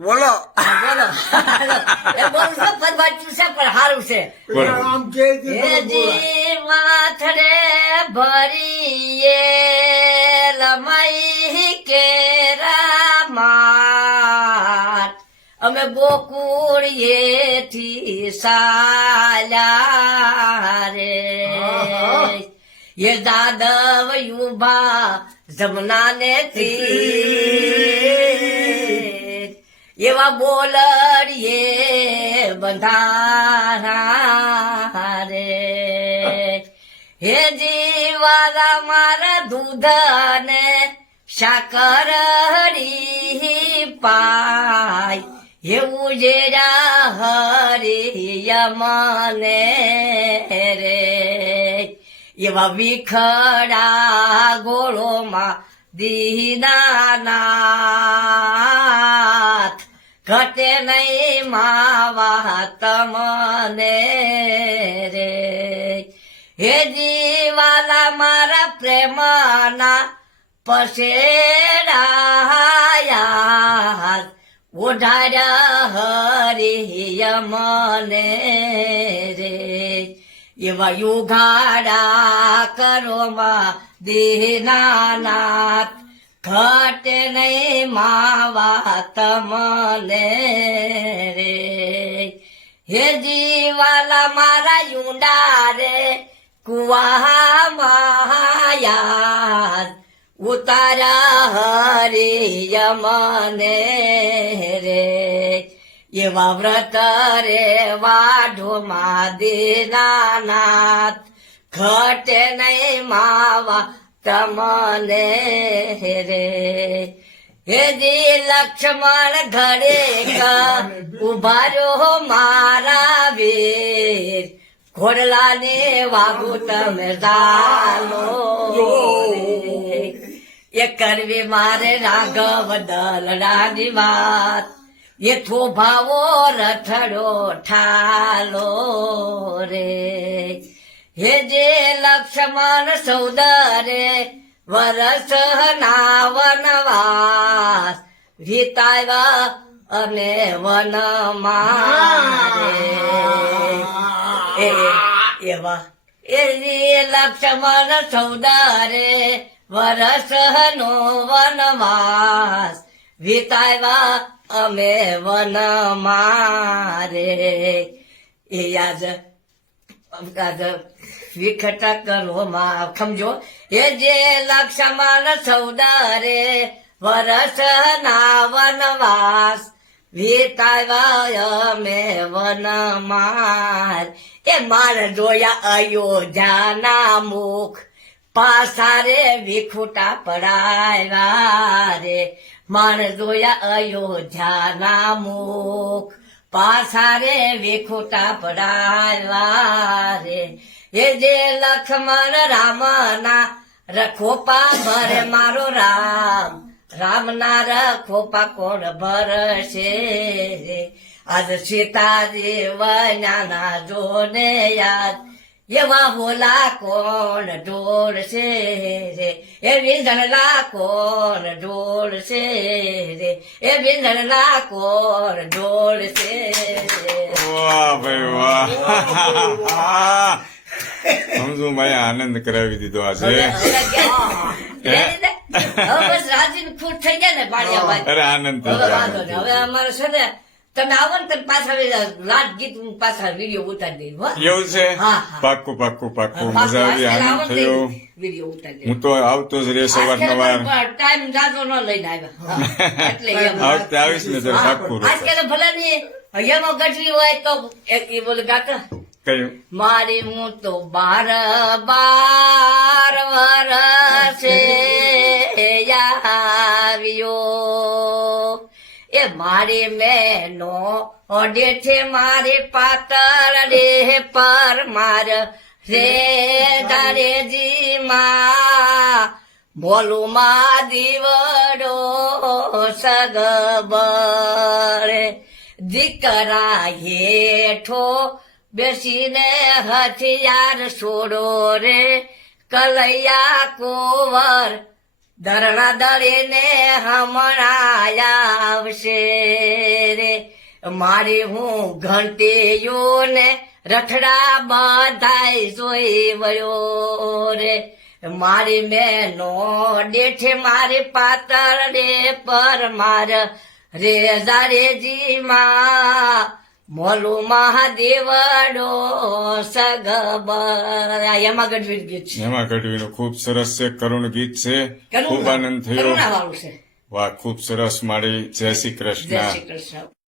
બોલો બોલો એ બોલું છે પદવાચ્યું છે પણ સારું છે આમ કે હે જીવાથડે ભરીએ લમાઈ કેરામાટ અમે ગોકુળિયેથી સાલ્યા રે એ દાદવ યુભા જમનાને એવા બોલડીએ બંધારા રે હે જીવાલા મારા દૂધ ને સાકરડી પાય એવું જેરા હરિય મને રે એવા વિખડા ગોળોમાં દીનાનાથ ઘટે નહીં માવા તમને રે હે જીવાલા મારા પ્રેમના પસેડાયા ઓઢાડ્યા હરિય મને રે એવા યુગાડા કરોમાં દીનાનાથ ઘટે નહીં માવા તમને રે હે જીવાલા મારા યુંડા રે કુવા માયા ઉતારા હરિય મને રે એવા વ્રત રે વાઢોમાં દીનાનાથ ઘટે નહીં માવા તમને રે હેજી લક્ષ્મણ ઘડે ઉભાર્યો મારા વીર ઘોડલાને વાગુ તમે ચાલો એ કરવી મારે રાઘવ દલડાની વાત એ થોભાવો રથડો ઠાલો રે હે જે લક્ષ્મણ સૌદરે વરસ ના વનવાસ વિતાવ્યા અને વન મારે એવા એ લક્ષ્મણ સૌદરે વરસ નો વનવાસ વિતાવ્યા અમે વન મારે એ યાદ વિખટા કરો માં સમજો એ જે લક્ષ્મણ સૌદરે વરસ ના વનવાસ વિતાવ્યા અમે વન માર એ માર જોયા અયોધ્યાના મુખ પાસારે વિખુટા પડાવ્યા રે માણ જોયા અયોધ્યાના મુખ પાસારે વિખુટા પડાવ્યા રે એ જે લક્ષ્મણ રામના રખોપા ભરે મારો રામ રામના રખોપા કોણ ભરશે રે આજ સીતાજી વન્યાના જોને યાદ એવા બોલા કોણ ઢોળશે રે એ વિંધણલા કોણ ઢોળશે રે એ વિંધણલા કોણ ઢોળશે વાહ ભાઈ વાહ સમજુ ભાઈ આનંદ કરાવી દીધો આજે બસ રાજી ખુશ થઈ ગયા ને પાડિયા અરે આનંદ થઈ વાંધો ગયો નહીં હવે અમારે છે ને તમે આવો ને તમે પાછા લાટ ગીત પાછા વિડીયો ઉતારી દઈ એવું છે હા, હા. પાક્કું પાક્કું પાક્કું મજા આવી આનંદ થયો વિડીયો ઉતારી હું તો આવતો જ રે સવારનવાર ટાઈમ જાજો ન લઈને આવ્યા એટલે એમ. આ વખતે આવીશ ને ત્યારે પાક્કું રહેશે. આજકાલ ભલે ની એમાં ગઢવી હોય તો એક ઈ બોલે ગાતા કયું મારી હું તો 12 વર્ષે આવ્યો એ મારી મેનો ઓડે છે મારી પાતળ રે પર માર રે દારેજી માં બોલું માં દીવડો સગબળે દીકરા હેઠો બેસીને હથિયાર છોડો રે કલૈયા કોવર ધરણા દળીને હમણાં આવશે મારે હું ઘંટીયો ને રખડા બધાય જોઈ વળ્યો રે મારી મેનો ડેઠે મારી પાતળ રે પર માર રે જારેજી માં મોલું મહાદેવડો સગબર એમાં ગઢવી ગીત છે એમાં ગઢવીનું ખૂબ સરસ છે, કરુણ ગીત છે, ખૂબ આનંદ થયો. કરુણા વાળું છે વાહ, ખૂબ સરસ માળી. જય શ્રી જય કૃષ્ણ. શ્રી કૃષ્ણ.